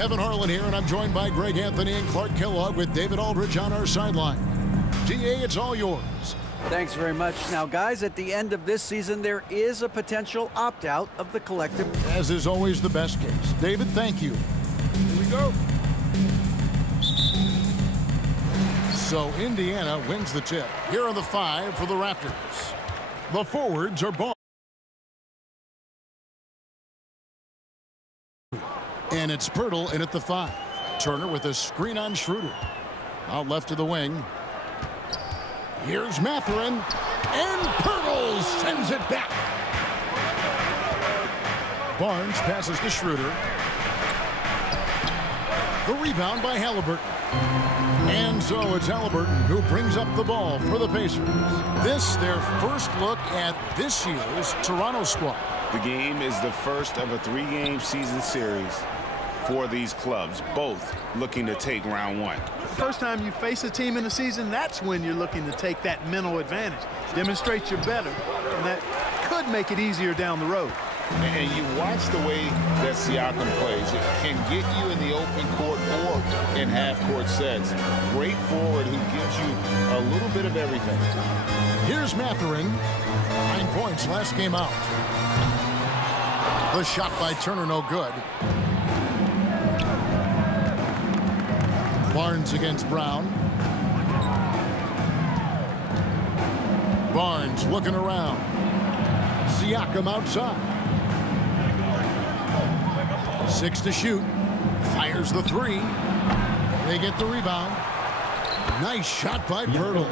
Kevin Harlan here, and I'm joined by Greg Anthony and Clark Kellogg with David Aldridge on our sideline. DA, it's all yours. Thanks very much. Now, guys, at the end of this season, there is a potential opt-out of the collective. As is always the best case. David, thank you. Here we go. So Indiana wins the tip. Here are the 5 for the Raptors. The forwards are Barnes. And it's Poeltl in at the 5. Turner with a screen on Schroeder. Out left to the wing. Here's Mathurin. And Poeltl sends it back. Barnes passes to Schroeder. The rebound by Halliburton. And so it's Halliburton who brings up the ball for the Pacers. This, their first look at this year's Toronto squad. The game is the first of a 3-game season series for these clubs, both looking to take round 1. First time you face a team in the season, that's when you're looking to take that mental advantage. Demonstrate you're better, and that could make it easier down the road. And you watch the way that Siakam plays. It can get you in the open court or in half-court sets. Great forward who gives you a little bit of everything. Here's Mathurin. 9 points last game out. The shot by Turner, no good. Barnes against Brown. Barnes looking around. Siakam outside. 6 to shoot. Fires the 3. They get the rebound. Nice shot by Poeltl.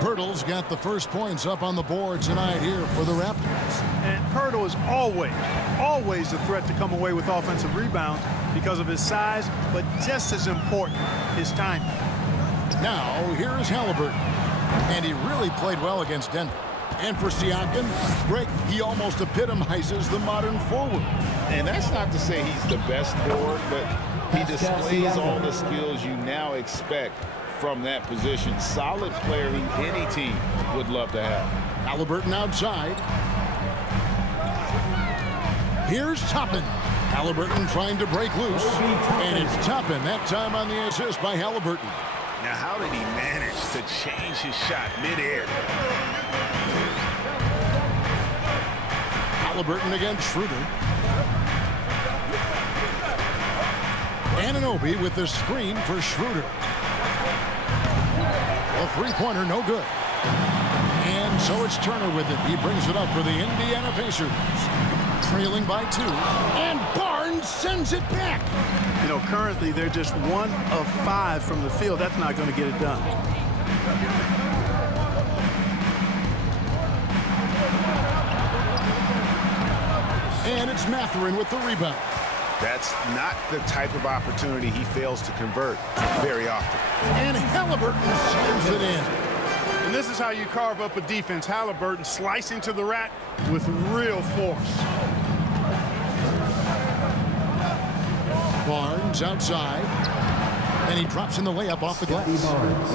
Poeltl's got the first points up on the board tonight here for the Raptors. And Poeltl is always a threat to come away with offensive rebounds because of his size, but just as important, his timing. Now, here is Halliburton. And he really played well against Denver. And for Siakam, Greg, he almost epitomizes the modern forward. And that's not to say he's the best forward, but he displays all the skills you now expect from that position. Solid player who any team would love to have. Halliburton outside. Here's Toppin. Halliburton trying to break loose. And it's Toppin, that time on the assist by Halliburton. Now, how did he manage to change his shot midair? Halliburton against Schroeder. Anunoby with the screen for Schroeder. A three-pointer, no good. And so it's Turner with it. He brings it up for the Indiana Pacers. Trailing by 2. And Barnes sends it back. You know, currently they're just 1 of 5 from the field. That's not going to get it done. And it's Mathurin with the rebound. That's not the type of opportunity he fails to convert very often. And Halliburton slams it in. And this is how you carve up a defense. Halliburton slicing to the rack with real force. Barnes outside. And he drops in the layup off the glass.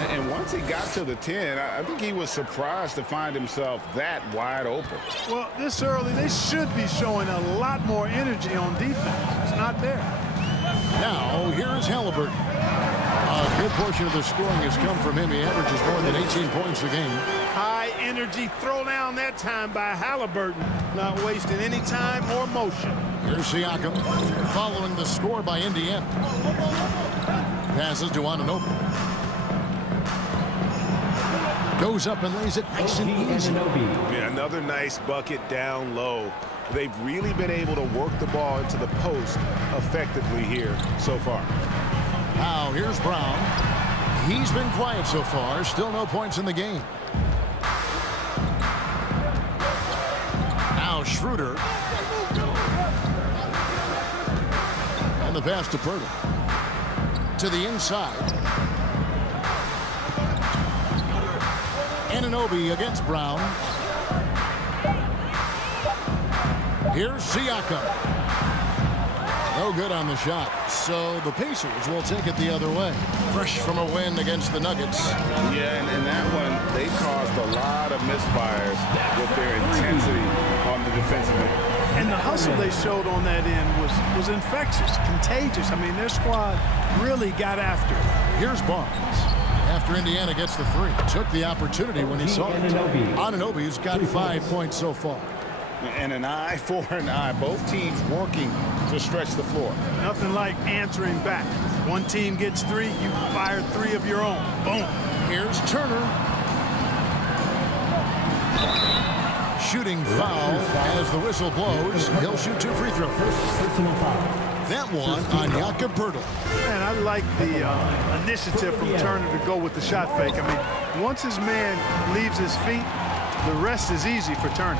And once he got to the 10, I think he was surprised to find himself that wide open. Well, this early, they should be showing a lot more energy on defense. It's not there. Now, here's Halliburton. A good portion of the scoring has come from him. He averages more than 18 points a game. High energy throw down that time by Halliburton. Not wasting any time or motion. Here's Siakam following the score by Indiana. Passes to Anunoby. Goes up and lays it nice and easy. Yeah, another nice bucket down low. They've really been able to work the ball into the post effectively here so far. Now, here's Brown. He's been quiet so far. Still no points in the game. Now, Schroeder. And the pass to Poeltl. To the inside. Anunoby against Brown. Here's Siakam. No good on the shot. So the Pacers will take it the other way. Fresh from a win against the Nuggets. Yeah, and that one, they caused a lot of misfires with their intensity on the defensive end. And the hustle they showed on that end was infectious, contagious. I mean, their squad really got after it. Here's Barnes. After Indiana gets the three, took the opportunity when he saw it. Anunoby's got 5 points so far. And an eye for an eye. Both teams working to stretch the floor. Nothing like answering back. One team gets 3, you fire 3 of your own. Boom. Here's Turner. Shooting foul as the whistle blows. He'll shoot 2 free throws. That one on Jakob Poeltl. Man, I like the initiative from Turner to go with the shot fake. I mean, once his man leaves his feet, the rest is easy for Turner.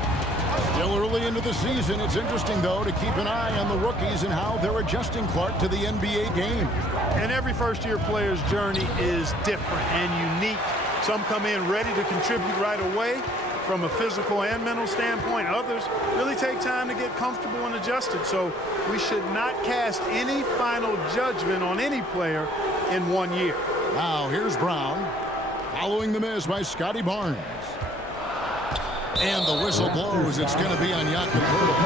Still early into the season. It's interesting, though, to keep an eye on the rookies and how they're adjusting, Clark, to the NBA game. And every first-year player's journey is different and unique. Some come in ready to contribute right away from a physical and mental standpoint. Others really take time to get comfortable and adjusted. So we should not cast any final judgment on any player in 1 year. Now here's Brown. Following the miss by Scotty Barnes. And the whistle blows. It's going to be on Jakob Poeltl.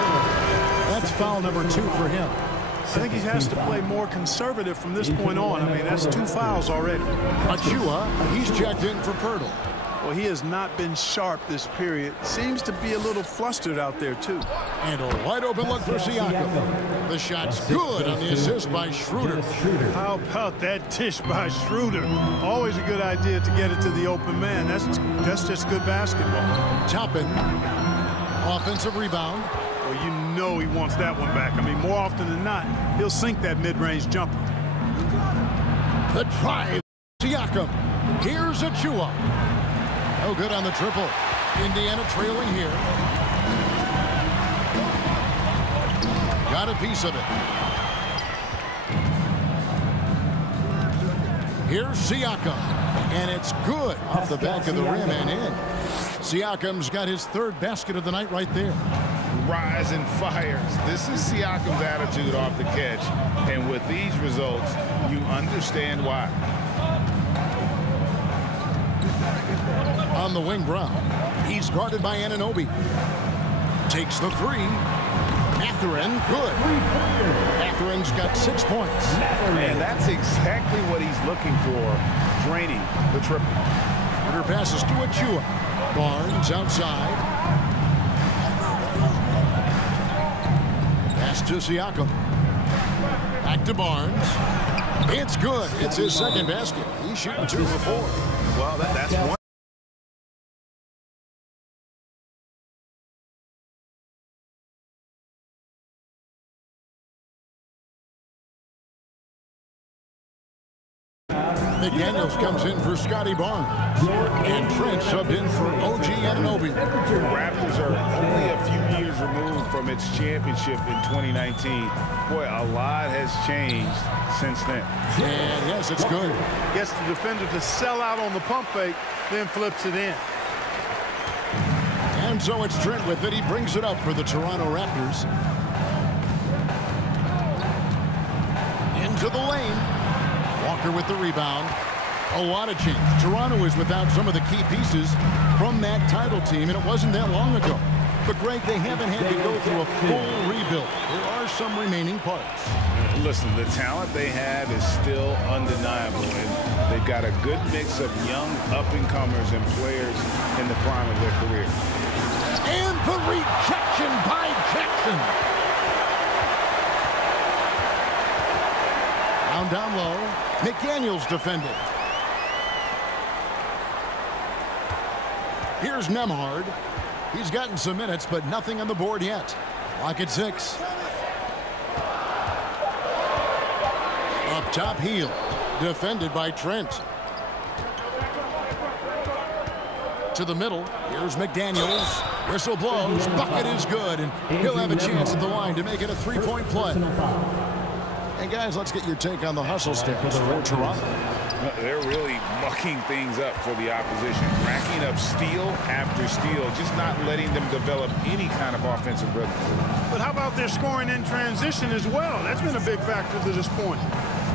That's foul number 2 for him. I think he has to play more conservative from this point on. I mean, that's 2 fouls already. Achiuwa, he's checked in for Poeltl. Well, he has not been sharp this period. Seems to be a little flustered out there, too. And a wide open look for Siakam. The shot's good on the assist by Schroeder. How about that dish by Schroeder? Always a good idea to get it to the open man. That's just good basketball. Toppin, offensive rebound. Well, you know he wants that one back. I mean, more often than not, he'll sink that mid-range jumper. The drive. Siakam. Here's Achiuwa. No good on the triple. Indiana trailing here. Got a piece of it. Here's Siakam. And it's good off the back of the rim and in. Siakam's got his 3rd basket of the night right there. Rise and fires. This is Siakam's attitude off the catch. And with these results, you understand why. On the wing, Brown. He's guarded by Anunoby. Takes the 3. Mathurin, good. Mathurin's got 6 points. And that's exactly what he's looking for, draining the triple. Order passes to Achiuwa. Barnes outside. Pass to Siakam. Back to Barnes. It's good. It's his 2nd basket. He's shooting 2 for 4. Well, that's one. McDaniels comes in for Scotty Barnes. And Trent subbed in for OG Anunoby. The Raptors are only a few years removed from its championship in 2019. Boy, a lot has changed since then. And yes, it's good. Gets the defender to sell out on the pump fake, then flips it in. And so it's Trent with it. He brings it up for the Toronto Raptors. Into the lane. Walker with the rebound. A lot of change. Toronto is without some of the key pieces from that title team, and it wasn't that long ago. But, Greg, they haven't had to go through a full rebuild. There are some remaining parts. Listen, the talent they have is still undeniable, and they've got a good mix of young up-and-comers and players in the prime of their career. And the rejection by Jackson. Down low. McDaniels defended. Here's Nembhard. He's gotten some minutes, but nothing on the board yet. Clock at 6. Up top, Hield. Defended by Trent. To the middle. Here's McDaniels. Whistle blows. Bucket is good, and he'll have a chance at the line to make it a 3-point play. And guys, let's get your take on the hustle stats for Toronto. They're really mucking things up for the opposition, racking up steal after steal, just not letting them develop any kind of offensive rhythm. But how about their scoring in transition as well? That's been a big factor to this point.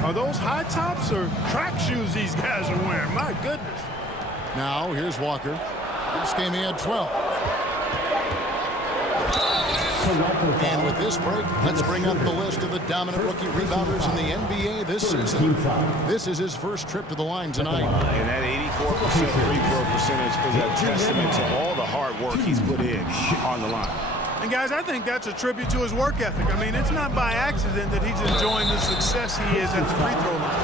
Are those high tops or track shoes these guys are wearing? My goodness. Now, here's Walker. This game he had 12. And with this break, let's bring up the list of the dominant rookie rebounders in the NBA this season. This is his first trip to the line tonight. And that 84% free throw percentage is a testament to all the hard work he's put in on the line. And, guys, I think that's a tribute to his work ethic. I mean, it's not by accident that he's enjoying the success he is at the free throw line.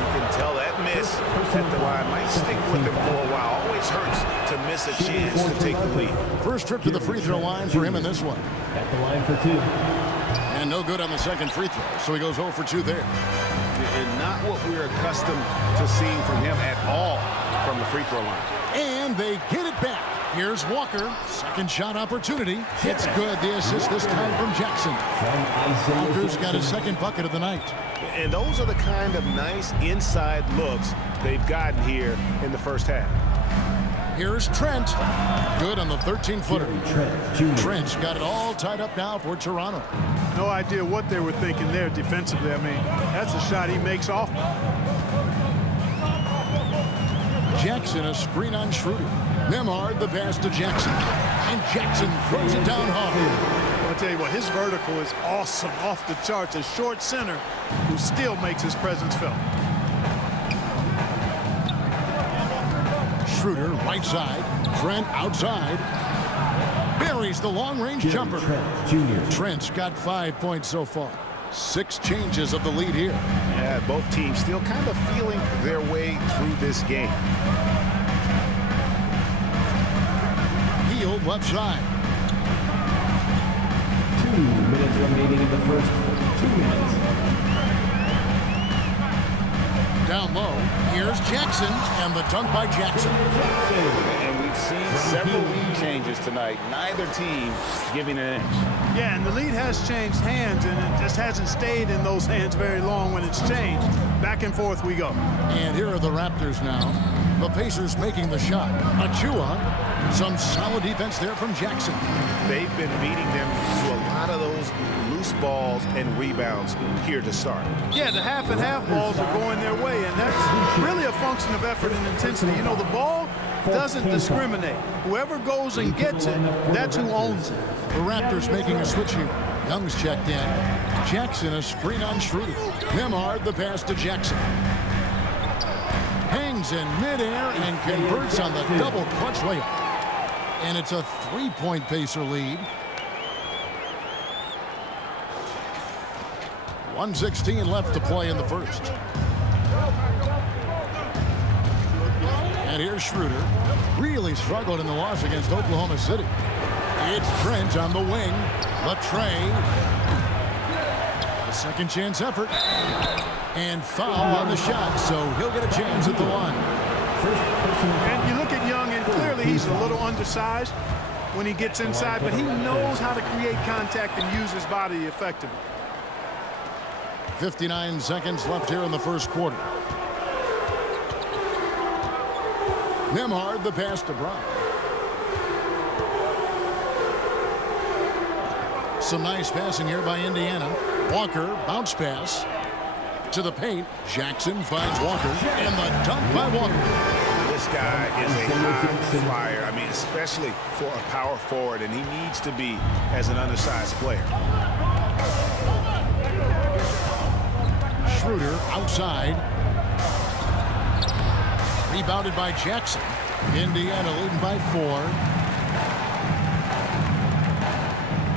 You can tell that miss at the line might stick with him for a while. Always hurts to miss a chance to take the lead. First trip to the free throw line for him in this one. At the line for 2. And no good on the second free throw, so he goes 0 for 2 there. And not what we're accustomed to seeing from him at all from the free throw line. And they get it back. Here's Walker. Second shot opportunity. It's good. The assist this time from Jackson. Walker's got his second bucket of the night. And those are the kind of nice inside looks they've gotten here in the first half. Here's Trent. Good on the 13-footer. Trent's got it all tied up now for Toronto. No idea what they were thinking there defensively. I mean, that's a shot he makes off. Jackson, a screen on Schroeder. Nembhard, the pass to Jackson. And Jackson throws it down hard. I'll tell you what, his vertical is awesome, off the charts. A short center who still makes his presence felt. Schroeder, right side. Trent outside. Buries the long-range jumper. Trent's got 5 points so far. 6 changes of the lead here. Yeah, both teams still kind of feeling their way through this game. Hield left side. 2 minutes remaining in the first 2 minutes. Down low, here's Jackson, and the dunk by Jackson. And we've seen several lead changes tonight. Neither team giving an inch. Yeah, and the lead has changed hands, and it just hasn't stayed in those hands very long when it's changed. Back and forth we go. And here are the Raptors now. The Pacers making the shot. Achua. Some solid defense there from Jackson. They've been beating them to a lot of those loose balls and rebounds here to start. Yeah, the half and half balls are going their way, and that's really a function of effort and intensity. You know, the ball doesn't discriminate. Whoever goes and gets it, that's who owns it. The Raptors making a switch here. Young's checked in. Jackson, a screen on Schroeder. Nembhard, the pass to Jackson. Hangs in midair and converts on the double clutch layup. And it's a 3-point Pacer lead. 1:16 left to play in the first. And here's Schroeder. Really struggled in the loss against Oklahoma City. It's Trent on the wing. Latrey. A second chance effort. And foul on the shot, so he'll get a chance at the line. And you look at Young, and clearly he's a little undersized when he gets inside, but he knows how to create contact and use his body effectively. 59 seconds left here in the first quarter. Nembhard, the pass to Brown. Some nice passing here by Indiana. Walker, bounce pass to the paint. Jackson finds Walker, and the dunk by Walker. This guy is a high flyer. I mean, especially for a power forward, and he needs to be as an undersized player. Schroeder outside. Rebounded by Jackson. Indiana leading by 4.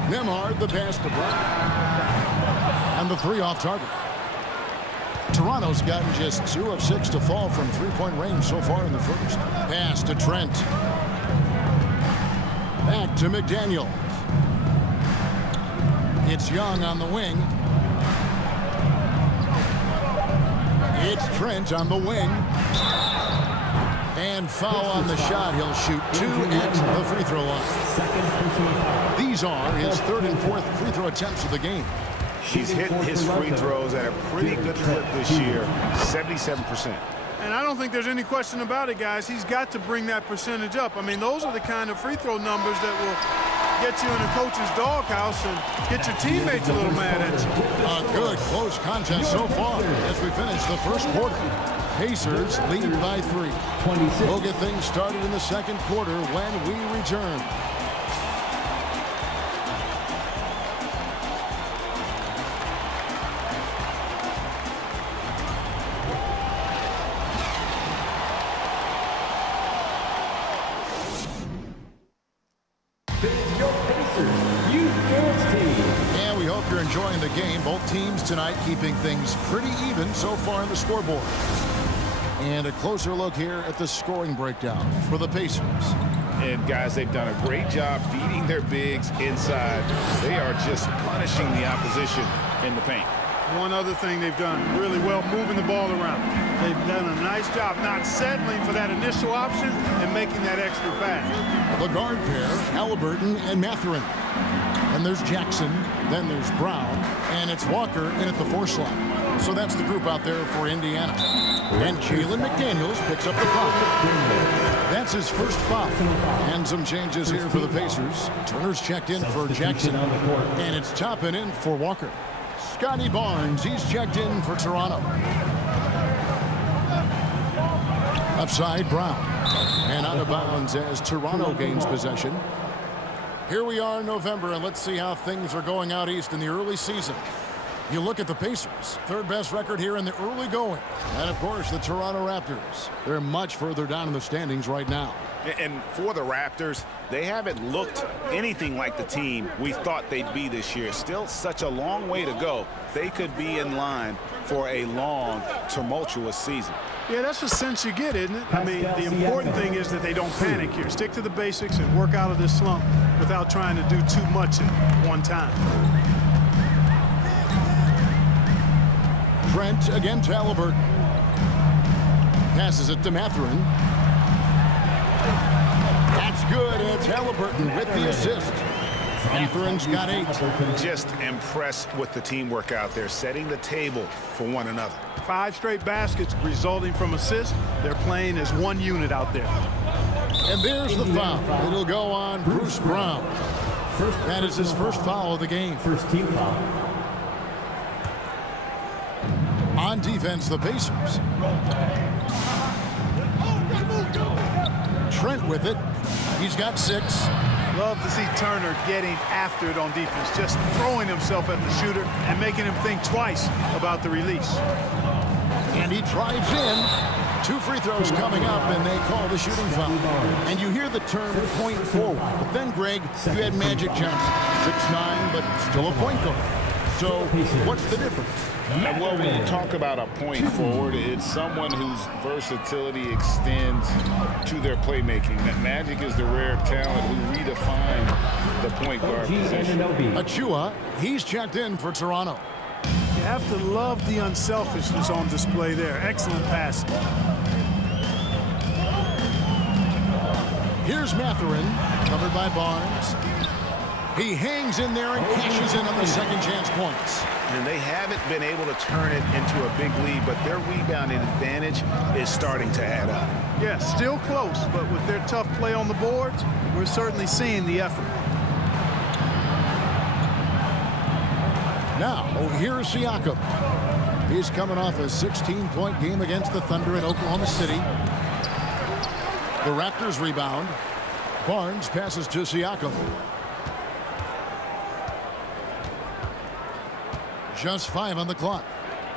Nembhard, the pass to Brown. And the 3 off target. Toronto's gotten just 2 of 6 to fall from 3-point range so far in the first. Pass to Trent. Back to McDaniel. It's Young on the wing. It's Trent on the wing. And foul on the shot. He'll shoot 2 at the free throw line. These are his 3rd and 4th free throw attempts of the game. He's hitting his free throws at a pretty good clip this year, 77%. And I don't think there's any question about it, guys. He's got to bring that percentage up. I mean, those are the kind of free throw numbers that will get you in a coach's doghouse and get your teammates a little mad at you. A good close contest so far as we finish the first quarter. Pacers lead by 3. We'll get things started in the second quarter when we return. enjoying the game. Both teams tonight keeping things pretty even so far on the scoreboard. And a closer look here at the scoring breakdown for the Pacers. And guys, they've done a great job feeding their bigs inside. They are just punishing the opposition in the paint. One other thing they've done really well, moving the ball around. They've done a nice job not settling for that initial option and making that extra pass. The guard pair, Halliburton and Mathurin. And there's Jackson, then there's Brown, and it's Walker in at the 4 slot. So that's the group out there for Indiana. And Jalen McDaniels picks up the foul. That's his first foul. And some changes here for the Pacers. Turner's checked in for Jackson, and it's Toppin in for Walker. Scotty Barnes, he's checked in for Toronto. Upside, Brown. And out of bounds as Toronto gains possession. Here we are in November, and let's see how things are going out east in the early season. You look at the Pacers, third best record here in the early going. And, of course, the Toronto Raptors. They're much further down in the standings right now. And for the Raptors, they haven't looked anything like the team we thought they'd be this year. Still such a long way to go. They could be in line for a long, tumultuous season. Yeah, that's the sense you get, isn't it? I mean, the important thing is that they don't panic here. Stick to the basics and work out of this slump without trying to do too much at one time. Trent against Halliburton. Passes it to Mathurin. That's good. It's Halliburton with the assist. Mathurin's got 8. Just impressed with the teamwork out there, setting the table for one another. 5 straight baskets resulting from assists. They're playing as one unit out there. And there's the foul. It'll go on Bruce Brown. That is his first foul of the game. First team foul. On defense, the Pacers. Trent with it. He's got 6. Love to see Turner getting after it on defense, just throwing himself at the shooter and making him think twice about the release. And he drives in. 2 free throws coming up, and they call the shooting foul. And you hear the term point forward. But then, Greg, you had Magic Johnson, 6'9", but still a point guard. So what's the difference? Well, when you talk about a point forward, it's someone whose versatility extends to their playmaking. Magic is the rare talent who redefined the point guard position. Achua, he's checked in for Toronto. You have to love the unselfishness on display there. Excellent pass. Here's Mathurin, covered by Barnes. He hangs in there and cashes in on the second chance points. And they haven't been able to turn it into a big lead, but their rebounding advantage is starting to add up. Yeah, still close, but with their tough play on the boards, we're certainly seeing the effort. Now, here's Siakam. He's coming off a 16-point game against the Thunder in Oklahoma City. The Raptors rebound. Barnes passes to Siakam. Just 5 on the clock.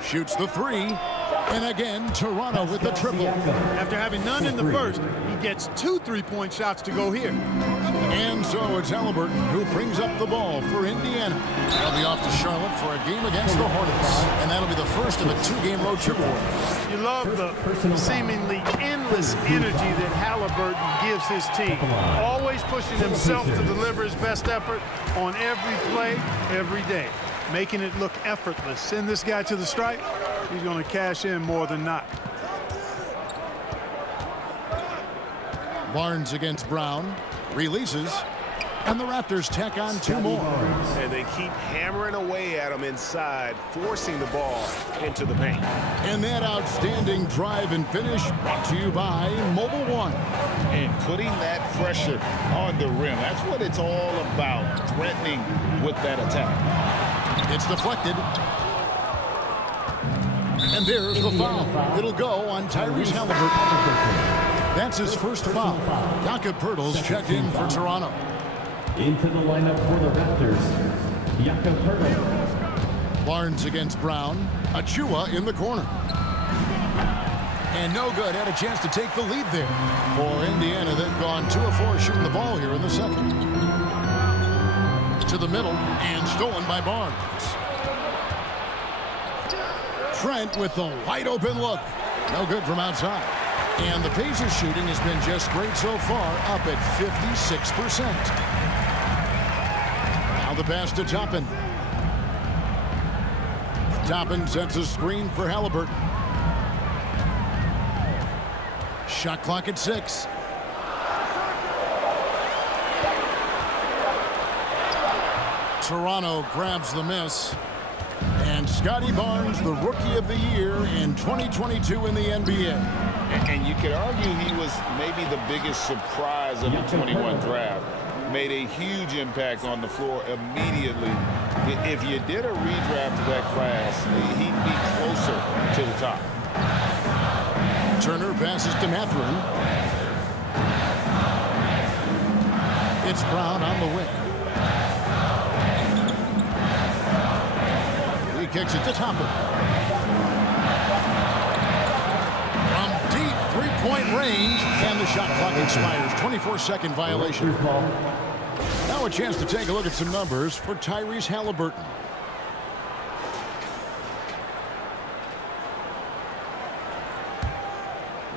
Shoots the 3. And again, Toronto with the triple. After having none in the first, he gets 2 3-point shots to go here. And so it's Halliburton who brings up the ball for Indiana. They'll be off to Charlotte for a game against the Hornets. And that'll be the first of a 2-game road trip for them. You love the seemingly endless energy that Halliburton gives his team. Always pushing himself to deliver his best effort on every play, every day. Making it look effortless. Send this guy to the stripe, he's going to cash in more than not. Barnes against Brown. Releases. And the Raptors tack on 2 more. And they keep hammering away at him inside, forcing the ball into the paint. And that outstanding drive and finish brought to you by Mobile One. And putting that pressure on the rim. That's what it's all about, threatening with that attack. It's deflected. And there's the foul. It'll go on Tyrese Halliburton. That's his first foul. Jakob Poeltl's checked in for Toronto. Into the lineup for the Raptors, Jakob Poeltl. Barnes against Brown. Achua in the corner. And no good. Had a chance to take the lead there. For Indiana, they've gone 2 of 4 shooting the ball here in the second. To the middle and stolen by Barnes. Trent with the wide open look. No good from outside. And the Pacers shooting has been just great so far, up at 56%. Now the pass to Toppin. Toppin sets a screen for Halliburton. Shot clock at 6. Toronto grabs the miss. And Scotty Barnes, the Rookie of the Year in 2022 in the NBA. And you could argue he was maybe the biggest surprise of the 21 draft. Made a huge impact on the floor immediately. If you did a redraft of that class, he'd be closer to the top. Turner passes to Mathurin. It's Brown on the wing. He kicks it to Toppin. From deep three-point range, and the shot clock expires. 24-second violation. Now a chance to take a look at some numbers for Tyrese Halliburton.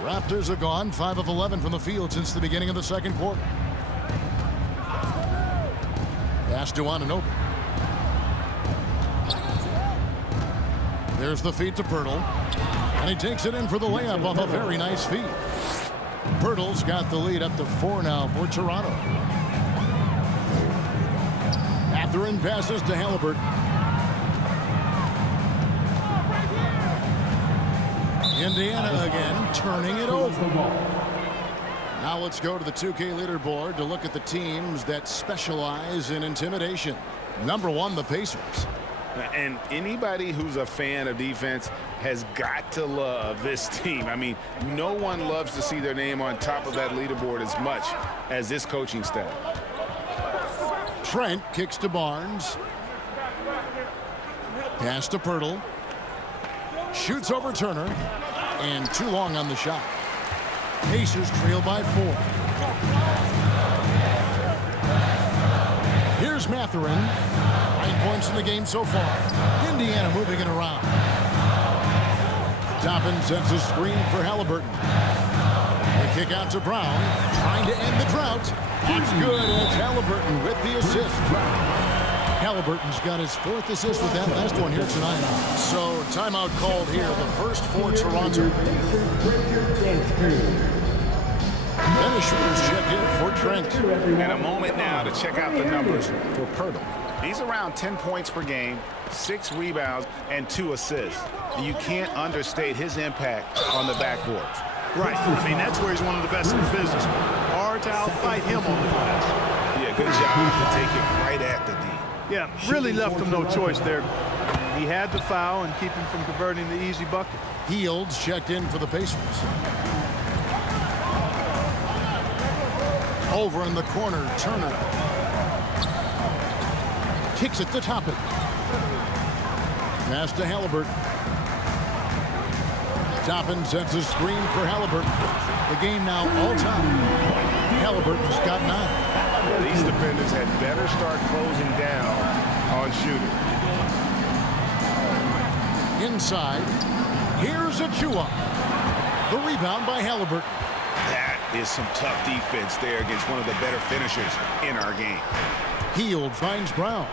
Raptors are gone 5 of 11 from the field since the beginning of the second quarter. Pass to Anunoby. There's the feed to Poeltl. And he takes it in for the layup off a very nice feed. Poeltl's got the lead up to 4 now for Toronto. Mathurin passes to Halliburton. Indiana again turning it over. Now let's go to the 2K leaderboard to look at the teams that specialize in intimidation. Number 1, the Pacers. And anybody who's a fan of defense has got to love this team. I mean, no one loves to see their name on top of that leaderboard as much as this coaching staff. Trent kicks to Barnes. Pass to Poeltl. Shoots over Turner. And too long on the shot. Pacers trail by 4. Here's Mathurin. 9 points in the game so far. Indiana moving it around. Toppin sets a screen for Halliburton. The kick out to Brown. Trying to end the drought. It's good. It's Halliburton with the assist. Halliburton's got his 4th assist with that last one here tonight. So timeout called here. The first for Toronto. Dennis Schroeder's checked in for Trent. And a moment now to check out the numbers for Poeltl. He's around 10 points per game, 6 rebounds, and 2 assists. You can't understate his impact on the backboards. Right. I mean, that's where he's one of the best in the business. Hard to outfight him on the glass. Yeah, good job to take it right at the D. Yeah, really left him no choice there. He had to foul and keep him from converting the easy bucket. Hields checked in for the Pacers. Over in the corner, Turner. Kicks it to Toppin. Pass to Halliburton. Toppin sets a screen for Halliburton. The game now all-time. Halliburton's got 9. These defenders had better start closing down on shooting. Inside, here's Achua. The rebound by Halliburton. That is some tough defense there against one of the better finishers in our game. Hield finds Brown.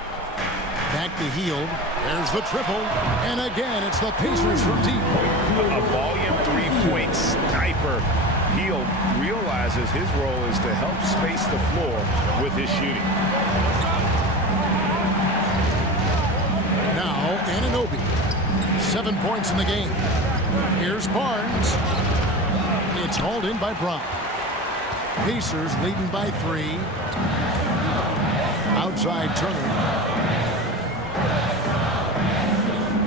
Back to Hield. There's the triple. And again, it's the Pacers from deep. A volume 3-point sniper. Hield realizes his role is to help space the floor with his shooting. Now, Anunoby. 7 points in the game. Here's Barnes. It's hauled in by Brown. Pacers leading by 3. Outside Turner.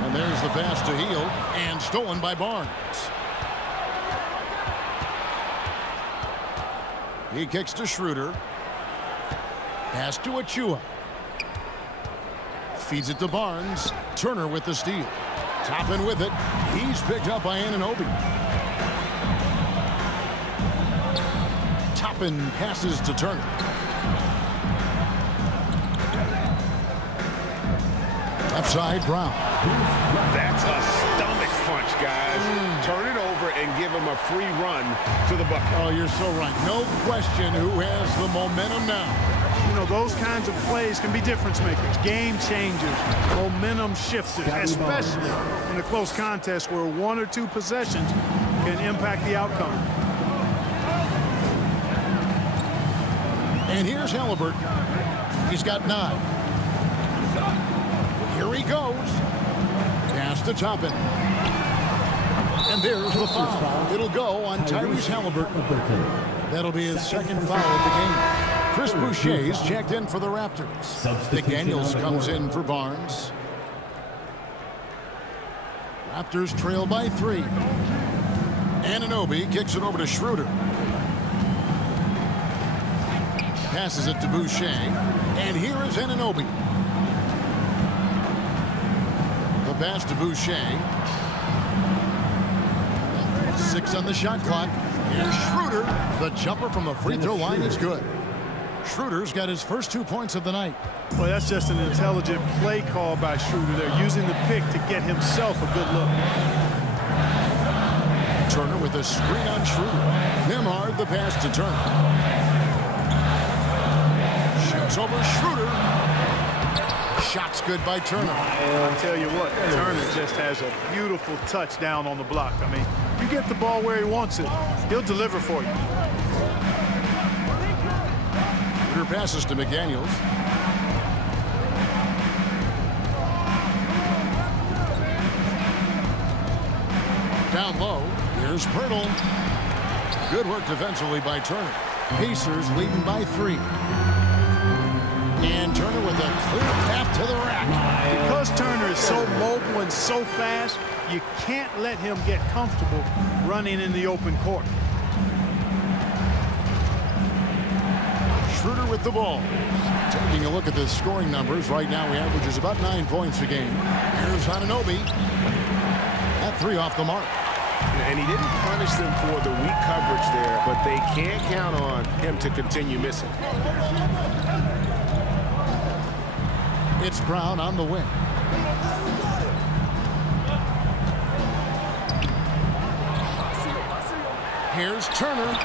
And there's the pass to Hield. And stolen by Barnes. He kicks to Schroeder. Pass to Achua. Feeds it to Barnes. Turner with the steal. Toppin with it. He's picked up by Anunoby. Toppin passes to Turner. Left side, Brown. That's a stomach a free run to the bucket. Oh, you're so right. No question who has the momentum now. You know, those kinds of plays can be difference makers, game changers, momentum shifters, especially in a close contest where 1 or 2 possessions can impact the outcome. And here's Halliburton. He's got 9. Here he goes. Pass to Toppin. And there's the foul. It'll go on Tyrese Halliburton. That'll be his second foul of the game. Chris Boucher's checked in for the Raptors. McDaniels comes in for Barnes. Raptors trail by 3. Anunoby kicks it over to Schroeder. Passes it to Boucher. And here is Anunoby. The pass to Boucher. 6 on the shot clock. Here's Schroeder. The jumper from the free throw line is good. Schroeder's got his first 2 points of the night. Well, that's just an intelligent play call by Schroeder there, using the pick to get himself a good look. Turner with a screen on Schroeder. Nembhard the pass to Turner. Shoots over Schroeder. Shot's good by Turner. I'll tell you what, Turner just has a beautiful touchdown on the block. I mean, you get the ball where he wants it, he'll deliver for you. Schroeder passes to McDaniels. Down low, here's Pirtle. Good work defensively by Turner. Pacers leading by 3. And Turner with a clear path to the rack. Because Turner is so mobile and so fast, you can't let him get comfortable running in the open court. Schroeder with the ball. Taking a look at the scoring numbers. Right now he averages about 9 points a game. Here's Anunoby. That 3 off the mark. And he didn't punish them for the weak coverage there, but they can't count on him to continue missing. It's Brown on the wing. Here's Turner.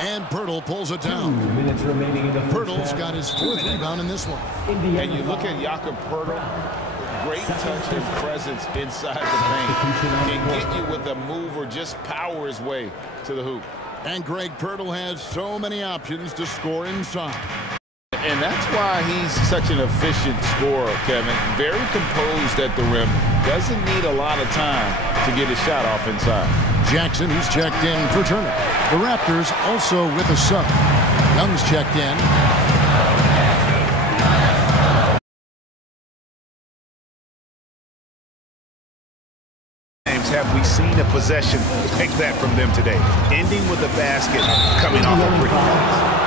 And Pirtle pulls it down. 2 minutes remaining in the first Pirtle's half. got his 4th rebound in this one. Indiana And you look at Jakob Pirtle, great touch and presence inside the paint. Can get you with a move or just power his way to the hoop. And Greg Pirtle has so many options to score inside. And that's why he's such an efficient scorer, Kevin. Very composed at the rim. Doesn't need a lot of time to get his shot off inside. Jackson, who's checked in for Turner. The Raptors also with a sub. Young's checked in. Have we seen a possession like that from them today? Ending with a basket coming off a break.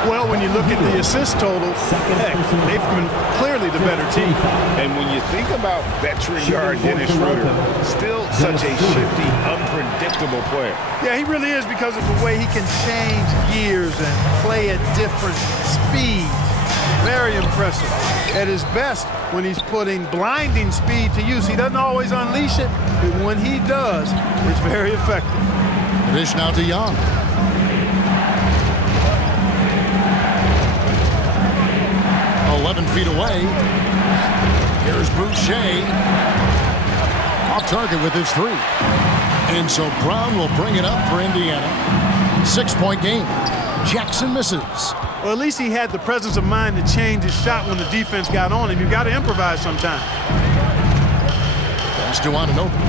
Well, when you look at the assist total, heck, they've been clearly the better team. And when you think about veteran guard Dennis Schroeder, still such a shifty, unpredictable player. Yeah, he really is, because of the way he can change gears and play at different speeds. Very impressive. At his best, when he's putting blinding speed to use, he doesn't always unleash it, but when he does, it's very effective. Dish now to Young. Feet away. Here's Boucher. Off target with his 3. And so Brown will bring it up for Indiana. 6-point game. Jackson misses. Well, at least he had the presence of mind to change his shot when the defense got on him. You've got to improvise sometimes. Pass to Anunoby.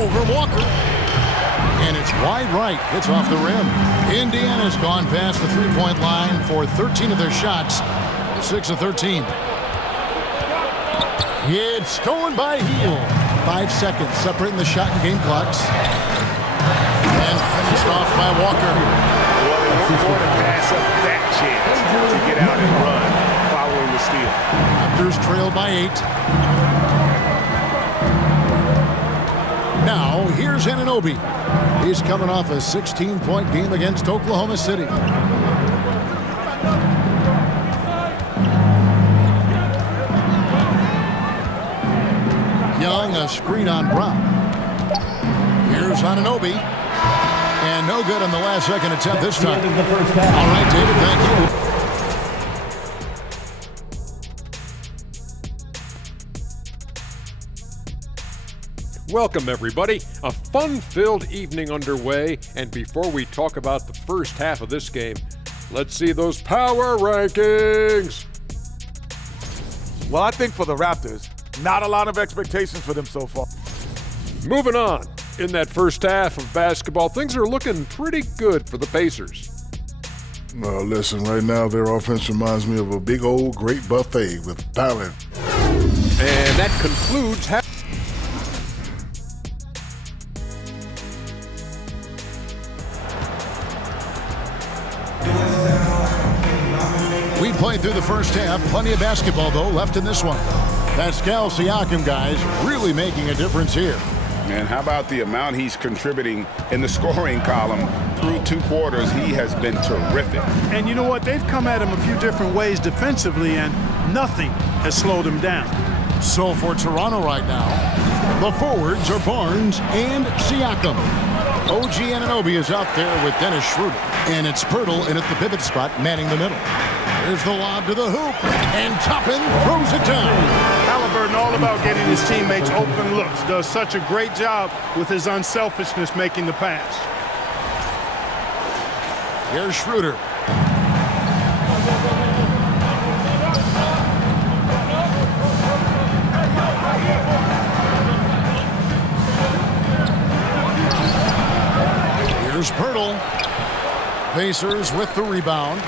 Over Walker. And it's wide right. Hits off the rim. Indiana's gone past the 3-point line for 13 of their shots. 6 of 13. It's stolen by Hield. 5 seconds separating the shot and game clocks. And finished off by Walker. Well, they weren't going to pass up that chance to get out and run following the steal. Raptors trail by 8. Now, here's Anunoby. He's coming off a 16-point game against Oklahoma City. Young, a screen on Brown. Here's Anunoby. And no good on the last second attempt this time. The first half. All right, David, thank you. Welcome, everybody. A fun-filled evening underway, and before we talk about the first half of this game, let's see those power rankings. Well, I think for the Raptors, not a lot of expectations for them so far. Moving on. In that first half of basketball, things are looking pretty good for the Pacers. Listen, right now their offense reminds me of a big old great buffet with talent. And that concludes half. We played through the first half. Plenty of basketball, though, left in this one. Pascal Siakam, guys, really making a difference here. And how about the amount he's contributing in the scoring column? Through 2 quarters, he has been terrific. And you know what? They've come at him a few different ways defensively, and nothing has slowed him down. So for Toronto right now, the forwards are Barnes and Siakam. OG Anunoby is out there with Dennis Schroeder. And it's Poeltl in at the pivot spot, manning the middle. There's the lob to the hoop, and Toppin throws it down. Halliburton, all about getting his teammates open looks, does such a great job with his unselfishness making the pass. Here's Schroeder. Here's Poeltl. Pacers with the rebound.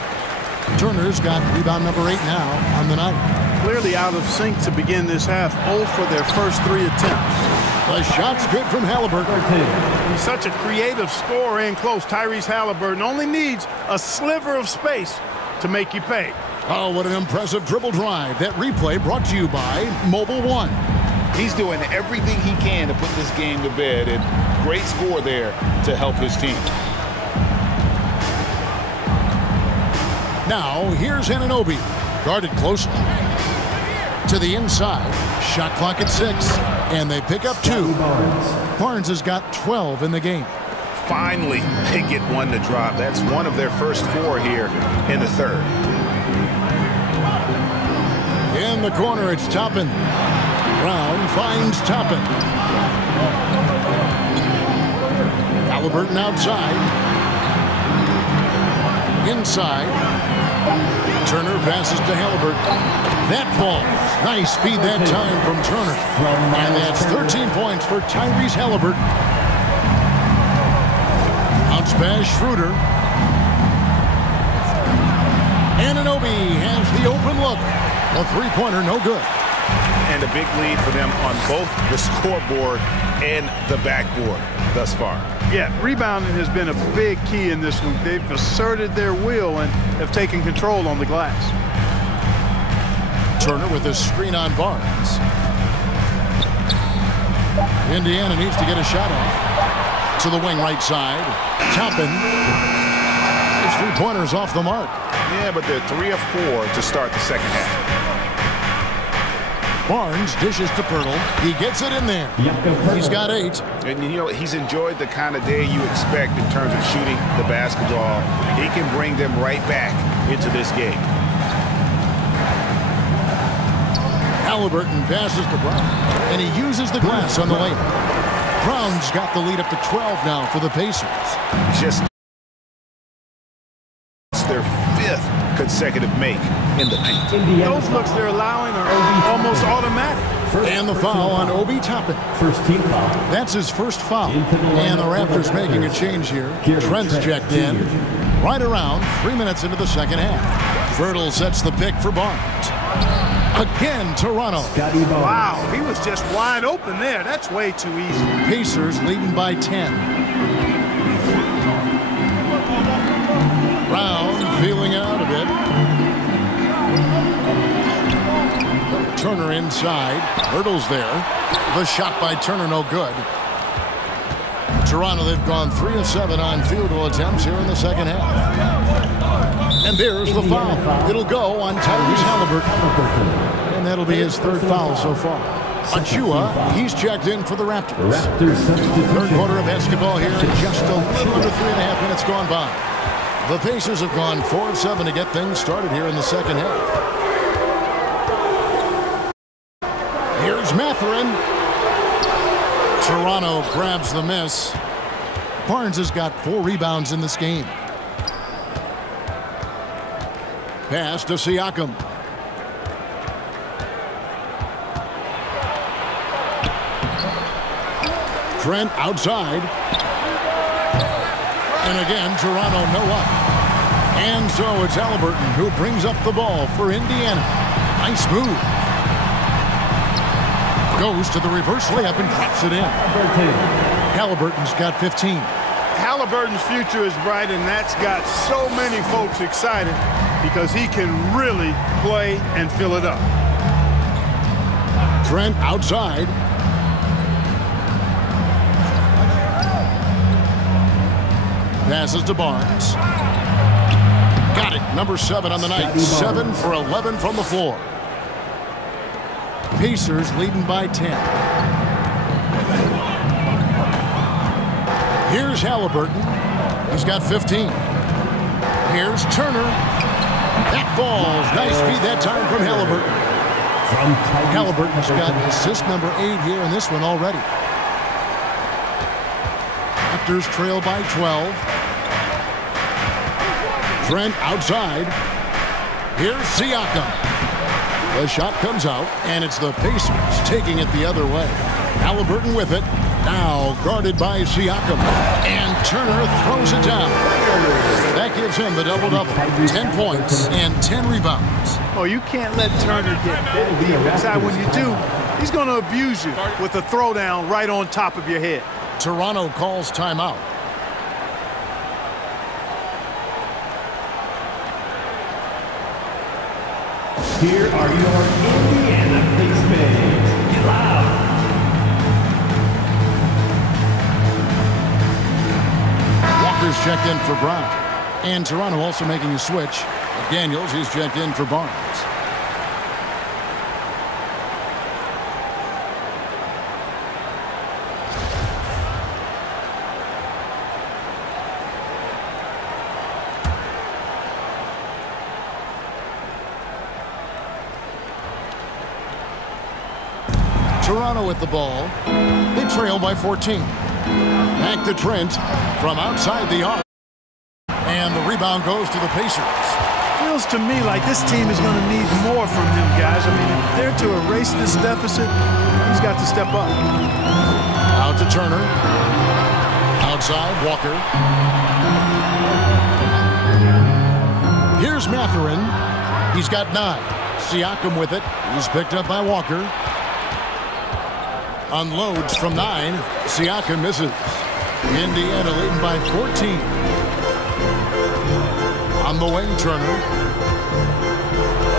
Turner's got rebound number 8 now on the night. Clearly out of sync to begin this half, 0 for their first 3 attempts. The shot's good from Halliburton. He's such a creative scorer in close. Tyrese Halliburton only needs a sliver of space to make you pay. Oh, what an impressive dribble drive. That replay brought to you by Mobile One. He's doing everything he can to put this game to bed, and great score there to help his team. Now, here's Anunoby. Guarded closely. To the inside. Shot clock at 6. And they pick up 2. Barnes has got 12 in the game. Finally, they get one to drop. That's one of their first 4 here in the third. In the corner, it's Toppin. Brown finds Toppin. Halliburton outside. Inside. Turner passes to Halliburton. That falls. Nice speed that time from Turner. And that's 13 points for Tyrese Halliburton. Bounce pass Schroeder. Anunoby has the open look. The three-pointer no good. And a big lead for them on both the scoreboard and the backboard thus far. Yeah, rebounding has been a big key in this one. They've asserted their will and have taken control on the glass. Turner with a screen on Barnes. Indiana needs to get a shot off. To the wing right side. Toppin. His three-pointers off the mark. Yeah, but they're 3 of 4 to start the second half. Barnes dishes to Poeltl. He gets it in there. He's got 8. And you know, he's enjoyed the kind of day you expect in terms of shooting the basketball. He can bring them right back into this game. Halliburton passes to Brown. And he uses the glass on the layup. Brown's got the lead up to 12 now for the Pacers. Just their 5th consecutive make in the paint. Those looks they're allowing are almost automatic. And the foul on Obi Toppin. First team foul. That's his first foul. And the Raptors making a change here. Trent's checked in. Right around 3 minutes into the second half. Poeltl sets the pick for Barnes. Again, Toronto. Wow, he was just wide open there. That's way too easy. Pacers leading by 10. Brown feeling out a bit. Turner inside. Poeltl's there. The shot by Turner no good. Toronto, they've gone 3 of 7 on field goal attempts here in the second half. And there's the foul. It'll go on Tyrese Halliburton. And that'll be his 3rd foul so far. Achua, he's checked in for the Raptors. substitution. Third quarter of basketball here, just a little under 3.5 minutes gone by. The Pacers have gone 4 of 7 to get things started here in the second half. Here's Mathurin. Toronto grabs the miss. Barnes has got 4 rebounds in this game. Pass to Siakam. Trent outside. And again, Toronto no up. And so it's Haliburton who brings up the ball for Indiana. Nice move. Goes to the reverse layup and drops it in. Haliburton's got 15. Haliburton's future is bright, and that's got so many folks excited because he can really play and fill it up. Trent outside. Passes to Barnes. Got it. Number 7 on the night. 7 for 11 from the floor. Pacers leading by 10. Here's Haliburton. He's got 15. Here's Turner. That falls. Nice feed that time from Haliburton. Haliburton's got assist number 8 here in this one already. Raptors trail by 12. Trent outside. Here's Siakam. The shot comes out, and it's the Pacers taking it the other way. Haliburton with it. Now guarded by Siakam. And Turner throws it down. That gives him the double-double. 10 points and 10 rebounds. Oh, you can't let Turner get that deep inside. When you do, he's going to abuse you with a throwdown right on top of your head. Toronto calls timeout. Here are your Indiana Pacers. Get loud. Walker's checked in for Brown. And Toronto also making a switch. Daniels, he's checked in for Barnes. Toronto with the ball. They trail by 14. Back to Trent from outside the arc. And the rebound goes to the Pacers. Feels to me like this team is going to need more from him, guys. I mean, if they're to erase this deficit, he's got to step up. Out to Turner. Outside, Walker. Here's Mathurin. He's got 9. Siakam with it. He's picked up by Walker. Unloads from 9. Siakam misses. Indiana leading by 14. On the wing, Turner.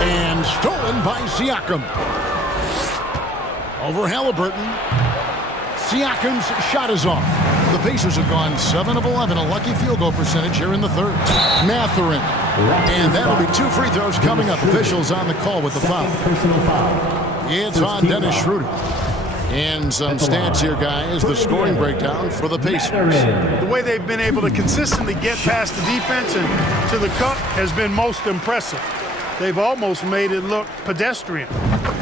And stolen by Siakam. Over Haliburton. Siakam's shot is off. The Pacers have gone 7 of 11, a lucky field goal percentage here in the third. Mathurin. And that'll be 2 free throws coming up. Officials on the call with the foul. It's on Dennis Schroeder. And some stats here, guys. The scoring breakdown for the Pacers. The way they've been able to consistently get past the defense and to the cup has been most impressive. They've almost made it look pedestrian.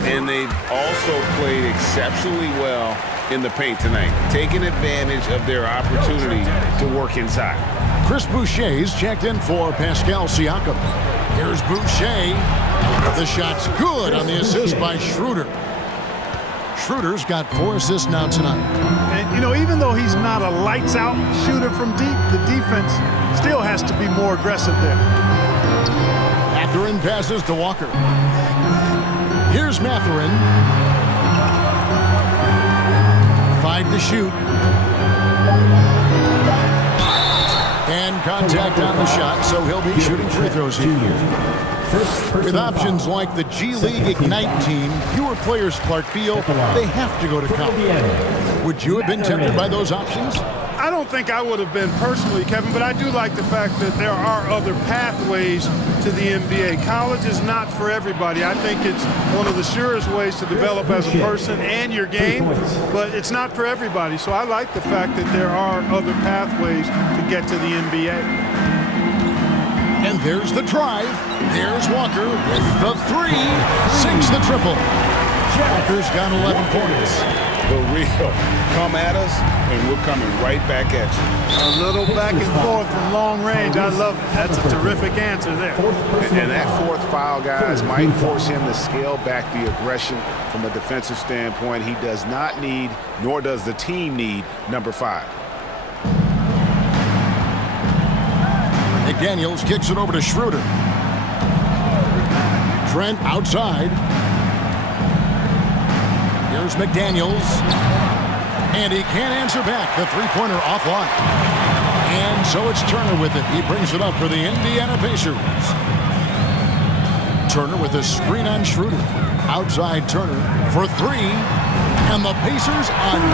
And they've also played exceptionally well in the paint tonight, taking advantage of their opportunity to work inside. Chris Boucher's checked in for Pascal Siakam. Here's Boucher. The shot's good on the assist by Schroeder. Schroeder's got 4 assists now tonight. And, you know, even though he's not a lights-out shooter from deep, the defense still has to be more aggressive there. Mathurin passes to Walker. Here's Mathurin. 5 to shoot. And contact on the shot, so he'll be shooting free throws here. With options like the G League Ignite team, fewer players Clark feel they have to go to college. Would you have been tempted by those options? I don't think I would have been personally, Kevin, but I do like the fact that there are other pathways to the NBA. College is not for everybody. I think it's one of the surest ways to develop as a person and your game, but it's not for everybody. So I like the fact that there are other pathways to get to the NBA. And there's the drive. There's Walker with the three. Sinks the triple. Walker's got 11 points. The real come at us, and we're coming right back at you. A little back and forth from long range. I love it. That's a terrific answer there. And that fourth foul, guys, might force him to scale back the aggression from a defensive standpoint. He does not need, nor does the team need, number 5. McDaniels kicks it over to Schroeder. Trent outside. Here's McDaniels. And he can't answer back. The three-pointer offline. And so it's Turner with it. He brings it up for the Indiana Pacers. Turner with a screen on Schroeder. Outside Turner for 3. And the Pacers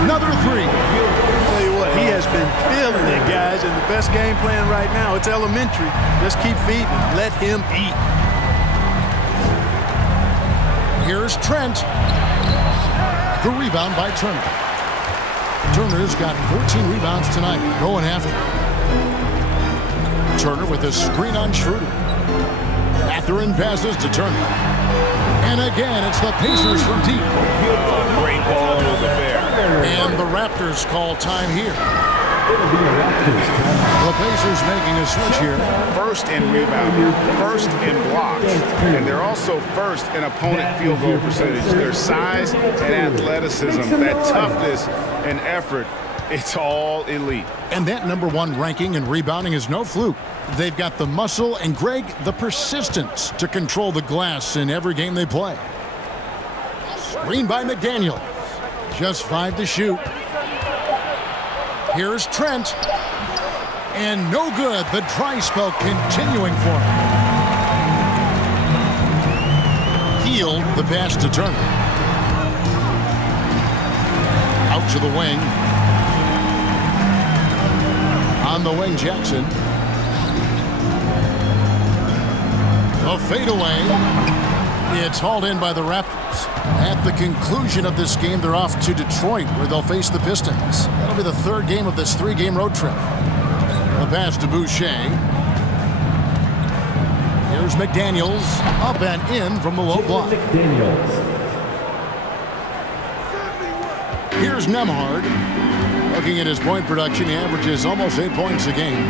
another 3. I'll tell you what, he has been feeling it, guys. And the best game plan right now, it's elementary. Just keep feeding him. Let him eat. Here's Trent. The rebound by Turner. Turner's got 14 rebounds tonight. Going after. Turner with a screen on Schroeder. Mathurin passes to Turner. And again, it's the Pacers from deep. Great ball over there. And the Raptors call time here. The Pacers making a switch here. First in rebounding, first in blocks, and they're also first in opponent field goal percentage. Their size and athleticism, that toughness and effort, it's all elite. And that #1 ranking in rebounding is no fluke. They've got the muscle and, Greg, the persistence to control the glass in every game they play. Screen by McDaniel. Just 5 to shoot. Here's Trent. And no good. The dry spell continuing for him. Hield the pass to Turner. Out to the wing. On the wing, Jackson. A fadeaway. It's hauled in by the Raptors. At the conclusion of this game, they're off to Detroit, where they'll face the Pistons. That'll be the 3rd game of this 3-game road trip. The pass to Boucher. Here's McDaniels. Up and in from the low block. Here's Nembhard. Looking at his point production, he averages almost 8 points a game.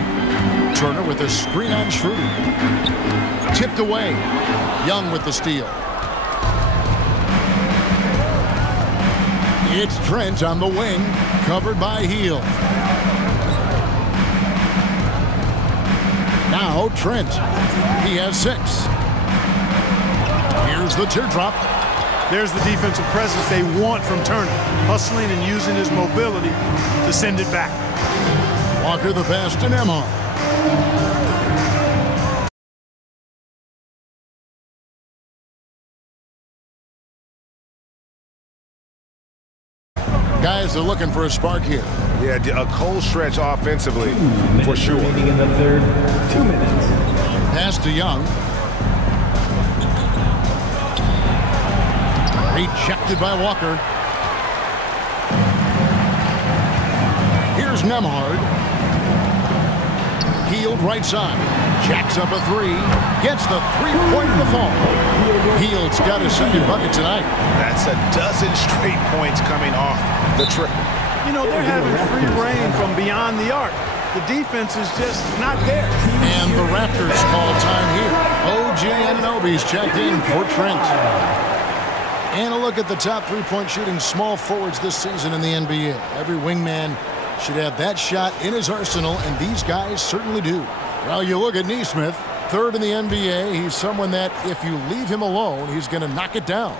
Turner with a screen on Schroeder. Tipped away. Young with the steal. It's Trent on the wing, covered by Hield. Now Trent. He has 6. Here's the teardrop. There's the defensive presence they want from Turner, hustling and using his mobility to send it back. Walker the pass to Nembhard. Guys, they're looking for a spark here. Yeah, a cold stretch offensively, for sure. Remaining in the third, 2 minutes. Pass to Young. Rejected by Walker. Here's Nembhard. Hield right side. Jacks up a 3. Gets the 3-pointer to fall. Hield's got his second bucket tonight. That's a dozen straight points coming off the triple. You know, they're having free reign from beyond the arc. The defense is just not there. And the Raptors call time here. OG Anunoby's checked in for Trent. And a look at the top 3-point shooting small forwards this season in the NBA. Every wingman should have that shot in his arsenal, and these guys certainly do. Well, you look at Nesmith, 3rd in the NBA. He's someone that if you leave him alone, he's going to knock it down.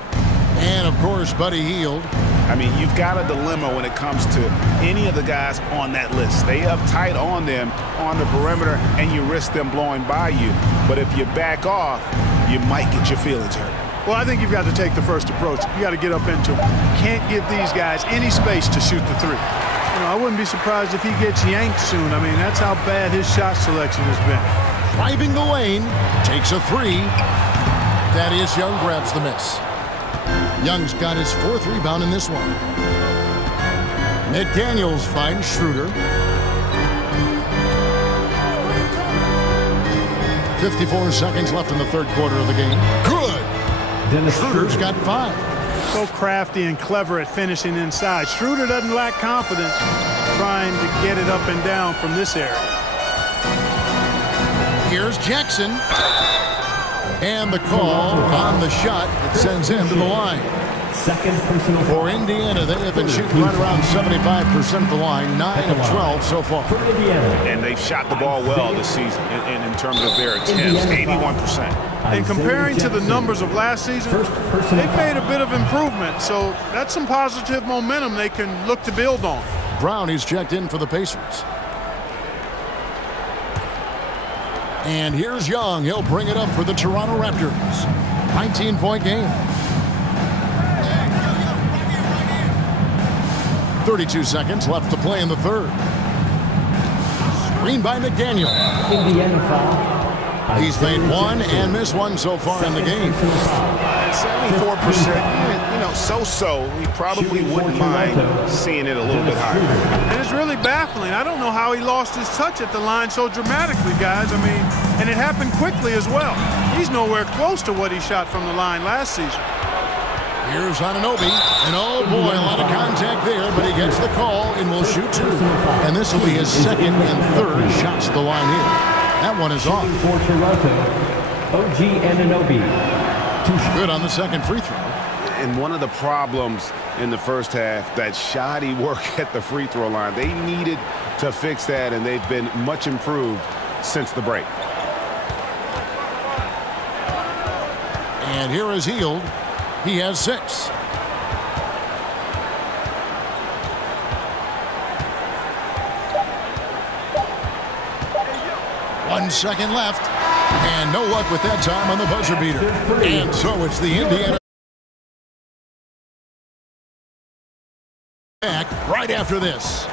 And, of course, Buddy Hield. I mean, you've got a dilemma when it comes to any of the guys on that list. Stay up tight on them on the perimeter, and you risk them blowing by you. But if you back off, you might get your feelings hurt. Well, I think you've got to take the first approach. You got to get up into them. Can't give these guys any space to shoot the three. You know, I wouldn't be surprised if he gets yanked soon. I mean, that's how bad his shot selection has been. Driving the lane, takes a three. Thaddeus Young grabs the miss. Young's got his 4th rebound in this one. McDaniels finds Schroeder. 54 seconds left in the 3rd quarter of the game. Good! Schroeder's got 5. So crafty and clever at finishing inside. Schroeder doesn't lack confidence trying to get it up and down from this area. Here's Jackson. And the call on the shot that sends him to the line. Second personal For Indiana, they have been shooting right around 75% of the line, 9 of 12 so far. And they've shot the ball well this season in terms of their attempts, 81%. And comparing to the numbers of last season, they've made a bit of improvement. So that's some positive momentum they can look to build on. Brown, he's checked in for the Pacers. And here's Young. He'll bring it up for the Toronto Raptors. 19-point game. 32 seconds left to play in the 3rd. Screen by McDaniel. Indiana foul. He's made 1 and missed 1 so far in the game. 74%, you know, so-so. We probably wouldn't mind seeing it a little bit higher. And it's really baffling. I don't know how he lost his touch at the line so dramatically, guys. I mean, and it happened quickly as well. He's nowhere close to what he shot from the line last season. Here's Anunoby, and oh boy, a lot of contact there, but he gets the call and will shoot 2. And this will be his 2nd and 3rd shots at the line here. That one is off. For Toronto, OG Anunoby. Good on the 2nd free throw. And one of the problems in the first half, that shoddy work at the free throw line. They needed to fix that, and they've been much improved since the break. And here is Hield. He has 6. One second left. And no luck with that time on the buzzer beater. And so it's the Indiana back right after this.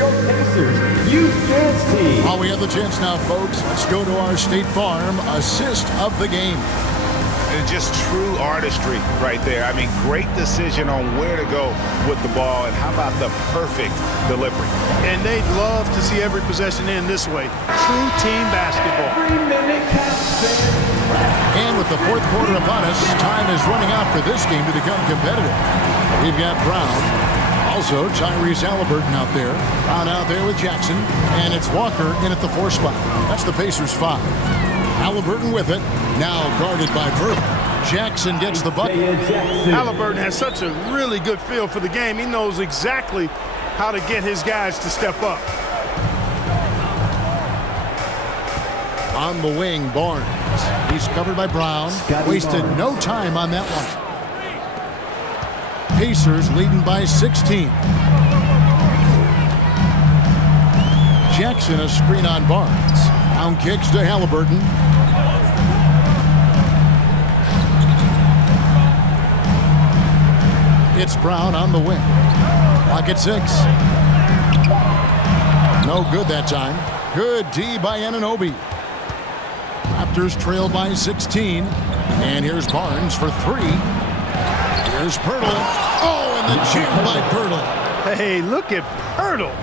Your Pacers Youth Dance Team. While we have the chance now, folks, let's go to our State Farm assist of the game. And just true artistry right there. I mean, great decision on where to go with the ball, and how about the perfect delivery. And they'd love to see every possession end this way. True team basketball. 3-minute countdown. And with the 4th quarter upon us, time is running out for this game to become competitive. We've got Brown. Also, Tyrese Halliburton out there. Brown out there with Jackson. And it's Walker in at the 4 spot. That's the Pacers 5. Halliburton with it. Now guarded by Burton. Jackson gets the bucket. Halliburton has such a really good feel for the game. He knows exactly how to get his guys to step up. On the wing, Barnes. He's covered by Brown. Wasted no time on that one. Pacers leading by 16. Jackson a screen on Barnes. Down kicks to Halliburton. It's Brown on the wing. Clock at 6. No good that time. Good D by Anunoby. Raptors trail by 16. And here's Barnes for 3. Here's Poeltl. Oh, and the jam by Poeltl. Hey, look at Poeltl.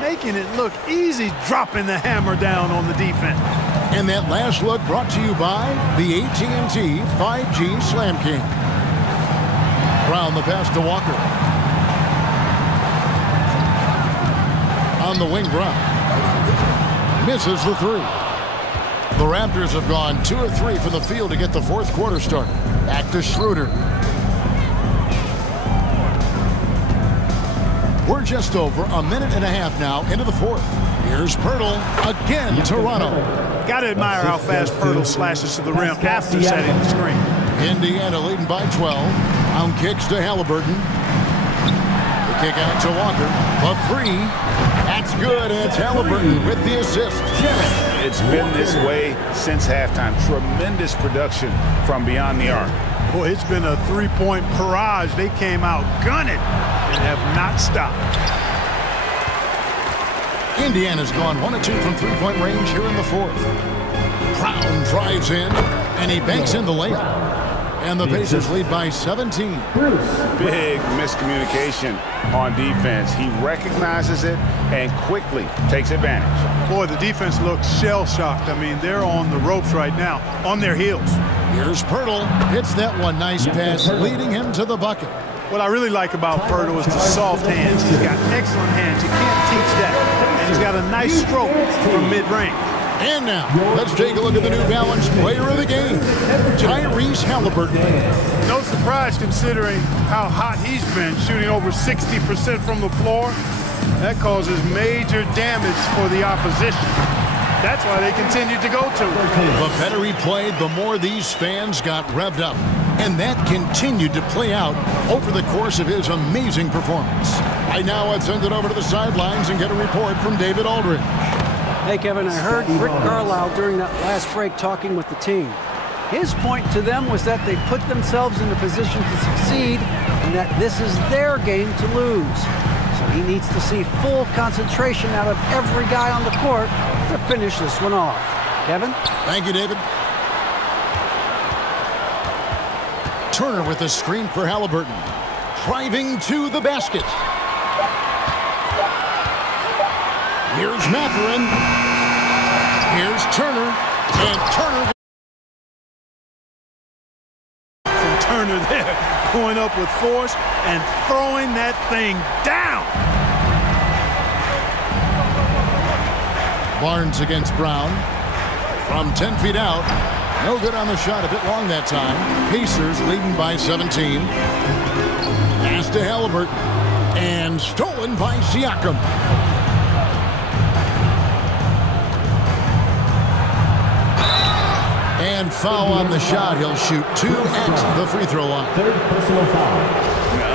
Making it look easy, dropping the hammer down on the defense. And that last look brought to you by the AT&T 5G Slam King. Brown the pass to Walker. On the wing, Brown. Misses the 3. The Raptors have gone 2 of 3 from the field to get the 4th quarter started. Back to Schroeder. We're just over a minute and a half now into the 4th. Here's Poeltl again. Toronto. Got to admire how fast Poeltl slashes to the rim after setting the screen. Indiana leading by 12. Round kicks to Halliburton. The kick out to Walker. The three. That's good. And it's Halliburton with the assist. It's been this way since halftime. Tremendous production from beyond the arc. Boy, it's been a three-point barrage. They came out gunning and have not stopped. Indiana's gone 1 of 2 from three-point range here in the fourth. Brown drives in, and he banks in the layup. And the Pacers lead by 17. Big miscommunication on defense. He recognizes it and quickly takes advantage. Boy, the defense looks shell-shocked. I mean, they're on the ropes right now, on their heels. Here's Poeltl. Hits that one. Nice pass, leading him to the bucket. What I really like about Poeltl is the soft hands. He's got excellent hands. You can't teach that. And he's got a nice stroke from mid-range. And now, let's take a look at the New Balance player of the game, Tyrese Halliburton. No surprise considering how hot he's been, shooting over 60% from the floor. That causes major damage for the opposition. That's why they continued to go to him. The better he played, the more these fans got revved up. And that continued to play out over the course of his amazing performance. Right now, let's send it over to the sidelines and get a report from David Aldridge. Hey, Kevin, I heard Rick Carlisle during that last break talking with the team. His point to them was that they put themselves in a position to succeed and that this is their game to lose. So he needs to see full concentration out of every guy on the court to finish this one off. Kevin? Thank you, David. Turner with the screen for Halliburton. Driving to the basket. Here's Mathurin. Here's Turner. And Turner. From Turner there, going up with force and throwing that thing down. Barnes against Brown. From 10 feet out. No good on the shot. A bit long that time. Pacers leading by 17. Pass to Halliburton. And stolen by Siakam. And foul on the shot. He'll shoot 2 at the free throw line. Third personal foul.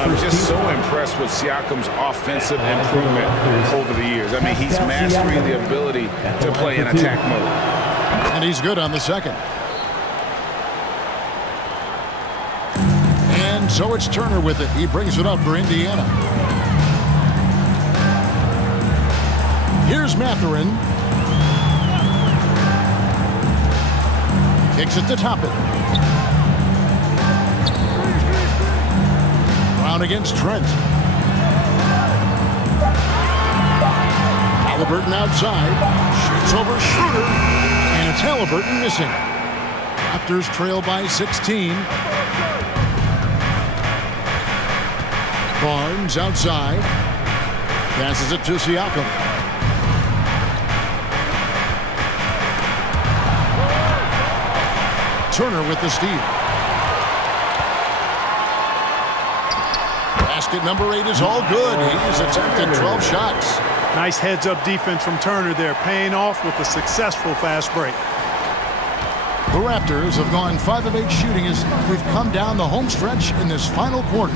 I'm just so impressed with Siakam's offensive improvement over the years. I mean, he's mastering the ability to play in attack mode. And he's good on the second. And so it's Turner with it. He brings it up for Indiana. Here's Mathurin. Kicks it to Toppin. Brown against Trent. Halliburton outside. Shoots over Schroeder. And it's Halliburton missing. Raptors trail by 16. Barnes outside. Passes it to Siakam. Turner with the steal. Basket number 8 is all good. He's attempted 12 shots. Nice heads-up defense from Turner there, paying off with a successful fast break. The Raptors have gone 5 of 8 shooting as we've come down the home stretch in this final quarter.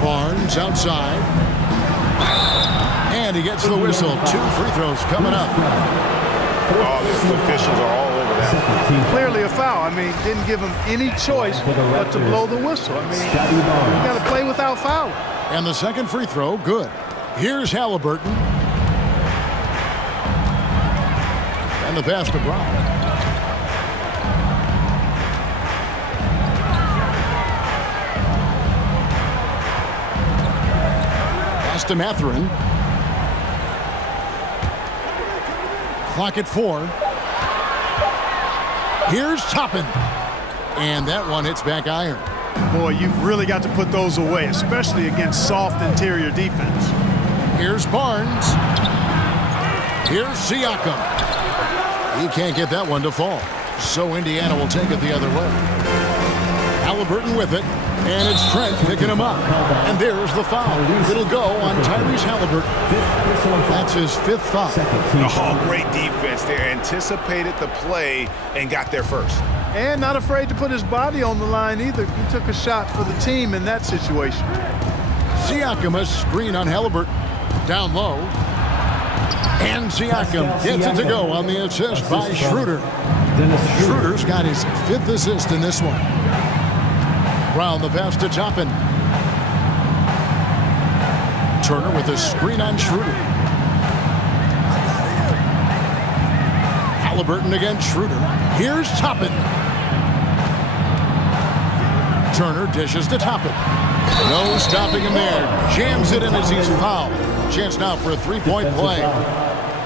Barnes outside. And he gets the whistle. 2 free throws coming up. Oh, the officials are all over that. Clearly a foul. I mean, didn't give him any choice but to blow the whistle. I mean, you got to play without fouling. And the second free throw, good. Here's Halliburton. And the pass to Brown. Pass to Mathurin. Clock at 4. Here's Toppin. And that one hits back iron. Boy, you've really got to put those away, especially against soft interior defense. Here's Barnes. Here's Siakam. He can't get that one to fall. So Indiana will take it the other way. Halliburton with it, and it's Trent picking him up. And there's the foul. It'll go on Tyrese Halliburton. That's his 5th foul. Oh, great defense there. Anticipated the play and got there first. And not afraid to put his body on the line either. He took a shot for the team in that situation. Siakam, a screen on Halliburton. Down low. And Siakam gets it to go on the assist by Schroeder. Schroeder's got his 5th assist in this one. Brown the pass to Toppin. Turner with a screen on Schroeder. Halliburton against Schroeder. Here's Toppin. Turner dishes to Toppin. No stopping him there. Jams it in as he's fouled. Chance now for a 3-point play.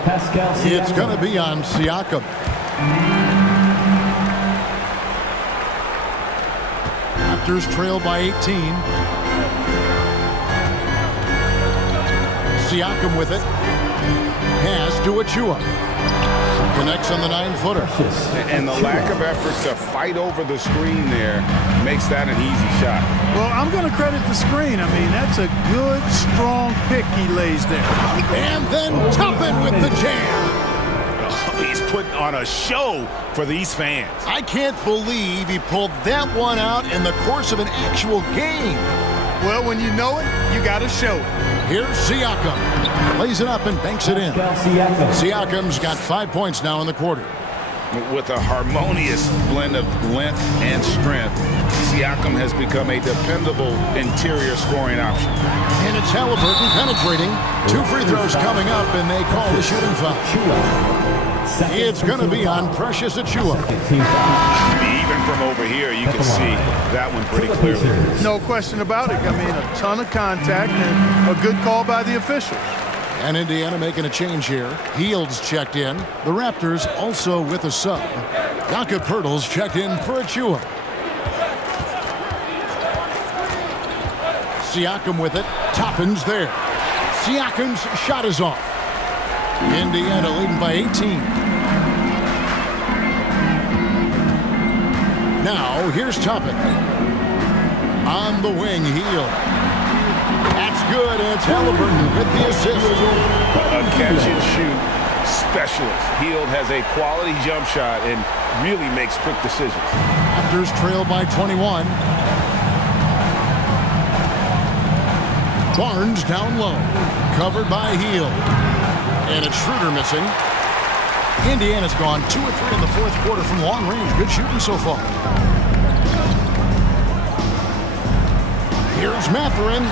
It's going to be on Siakam. Raptors trail by 18. Siakam with it. Pass to Achua. Connects on the 9-footer. And the lack of effort to fight over the screen there makes that an easy shot. Well, I'm going to credit the screen. I mean, that's a good, strong pick he lays there. And then Toppin with the jam. He's putting on a show for these fans. I can't believe he pulled that one out in the course of an actual game. Well, when you know it, you got to show it. Here's Siakam. Lays it up and banks it in. Siakam's got 5 points now in the quarter. With a harmonious blend of length and strength, Siakam has become a dependable interior scoring option. And it's Halliburton penetrating. 2 free throws coming up, and they call the shooting foul. It's going to be on Precious Achua. Even from over here, you can see that one pretty clearly. No question about it. I mean, a ton of contact and a good call by the officials. And Indiana making a change here. Hields checked in. The Raptors also with a sub. Jakob Poeltl's checked in for Achua. Siakam with it. Toppin's there. Siakam's shot is off. Indiana leading by 18. Now, here's Toppin. On the wing, Hield. That's good, and it's Halliburton with the assist. A catch-and-shoot specialist. Hield has a quality jump shot and really makes quick decisions. Raptors trail by 21. Barnes down low. Covered by Hield. And it's Schroeder missing. Indiana's gone 2 or 3 in the 4th quarter from long range. Good shooting so far. Here's Mathurin.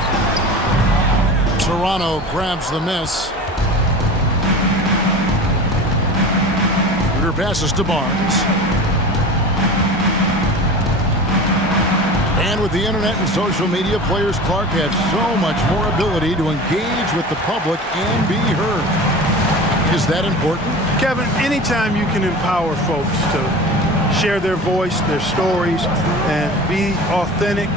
Toronto grabs the miss. Schroeder passes to Barnes. And with the internet and social media, players Clark have so much more ability to engage with the public and be heard. Is that important? Kevin, anytime you can empower folks to share their voice, their stories, and be authentic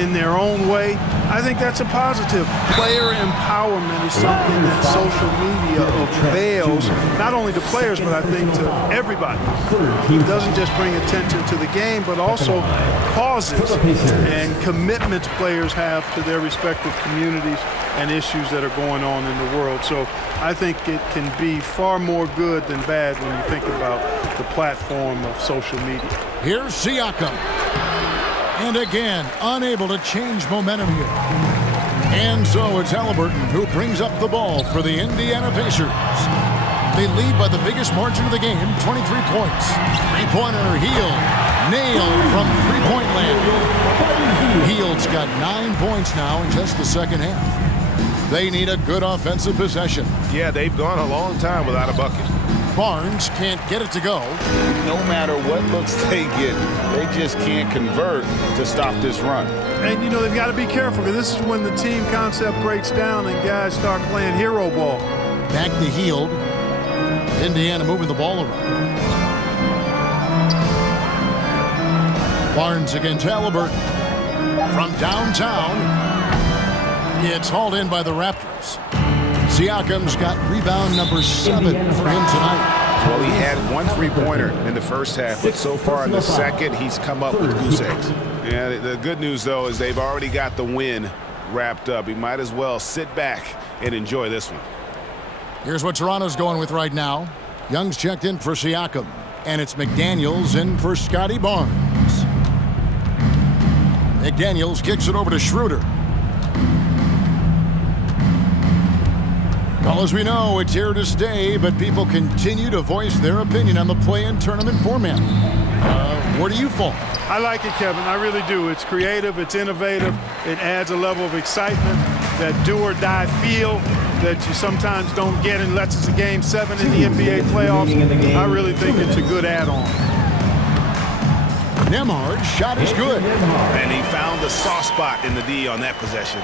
in their own way, I think that's a positive. Player empowerment is something that social media avails, not only to players, but I think to everybody. It doesn't just bring attention to the game, but also causes and commitments players have to their respective communities and issues that are going on in the world. So I think it can be far more good than bad when you think about the platform of social media. Here's Siakam. And again, unable to change momentum here. And so it's Halliburton who brings up the ball for the Indiana Pacers. They lead by the biggest margin of the game, 23 points. Three-pointer Hield. Nailed from three-point land. Hield's got 9 points now in just the second half. They need a good offensive possession. Yeah, they've gone a long time without a bucket. Barnes can't get it to go. No matter what looks they get, they just can't convert to stop this run. And, you know, they've got to be careful because this is when the team concept breaks down and guys start playing hero ball. Back to Hield. Indiana moving the ball around. Barnes against Halliburton. From downtown, it's hauled in by the Raptors. Siakam's got rebound number 7 for him tonight. Well, he had 1 3-pointer in the first half, but so far in the second, he's come up with goose eggs. Yeah, the good news, though, is they've already got the win wrapped up. He might as well sit back and enjoy this one. Here's what Toronto's going with right now. Young's checked in for Siakam, and it's McDaniels in for Scotty Barnes. McDaniels kicks it over to Schroeder. Well, as we know, it's here to stay, but people continue to voice their opinion on the play-in tournament format. Where do you fall? I like it, Kevin. I really do. It's creative. It's innovative. It adds a level of excitement, that do-or-die feel that you sometimes don't get unless it's a Game 7 in the NBA playoffs. I really think it's a good add-on. Nembhard's shot is good. And he found the soft spot in the D on that possession.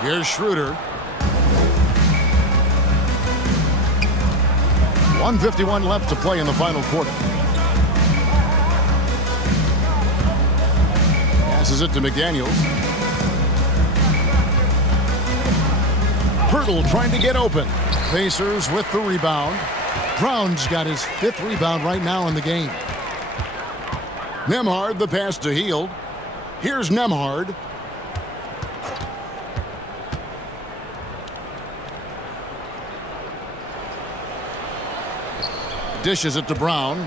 Here's Schroeder. 1:51 left to play in the final quarter. Passes it to McDaniels. Poeltl trying to get open. Pacers with the rebound. Brown's got his 5th rebound right now in the game. Nembhard, the pass to Hield. Here's Nembhard. Dishes it to Brown.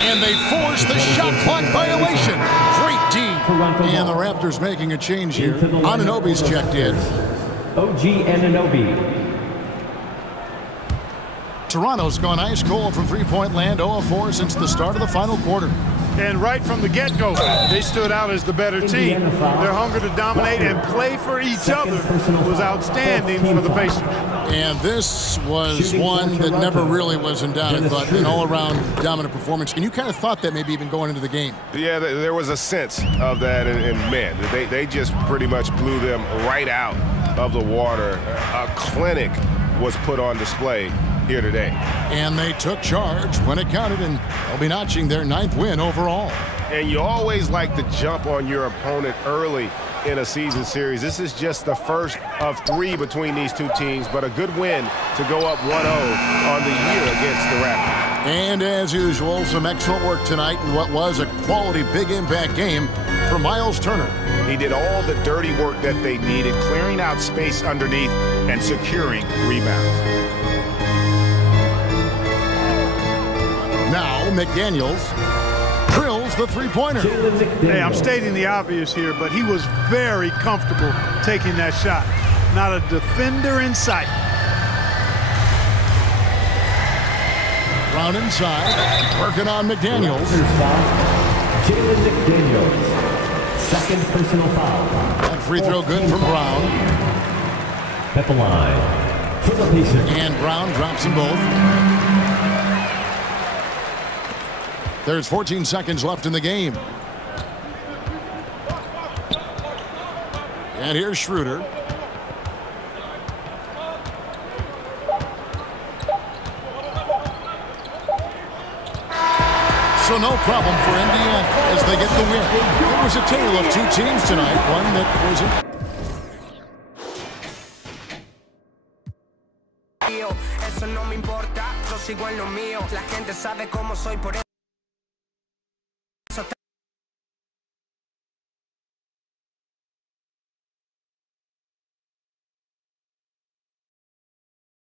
And they force the shot clock violation. Great D. And the Raptors making a change here. Anunoby's checked in. OG Anunoby. Toronto's gone ice cold from three-point land, 0 of 4 since the start of the final quarter. And right from the get-go, they stood out as the better team. Their hunger to dominate and play for each other was outstanding for the Pacers. And this was one that never really was in doubt, I thought, an all-around dominant performance. And you kind of thought that maybe even going into the game. Yeah, there was a sense of that, and man, they just pretty much blew them right out of the water. A clinic was put on display here today. And they took charge when it counted, and they'll be notching their 9th win overall. And you always like to jump on your opponent early in a season series. This is just the first of 3 between these two teams, but a good win to go up 1-0 on the year against the Raptors. And as usual, some excellent work tonight in what was a quality big impact game for Miles Turner. He did all the dirty work that they needed, clearing out space underneath and securing rebounds. Now McDaniels drills the three-pointer. Hey, I'm stating the obvious here, but he was very comfortable taking that shot. Not a defender in sight. Brown inside, working on McDaniels. Jalen McDaniels, 2nd personal foul. That free throw good from Brown. At the line for the Pacers. And Brown drops them both. There's 14 seconds left in the game. And here's Schroeder. So no problem for Indiana as they get the win. It was a tale of 2 teams tonight. One that was in Eso no me importa, yo sigo en lo mío. La gente sabe cómo soy, por eso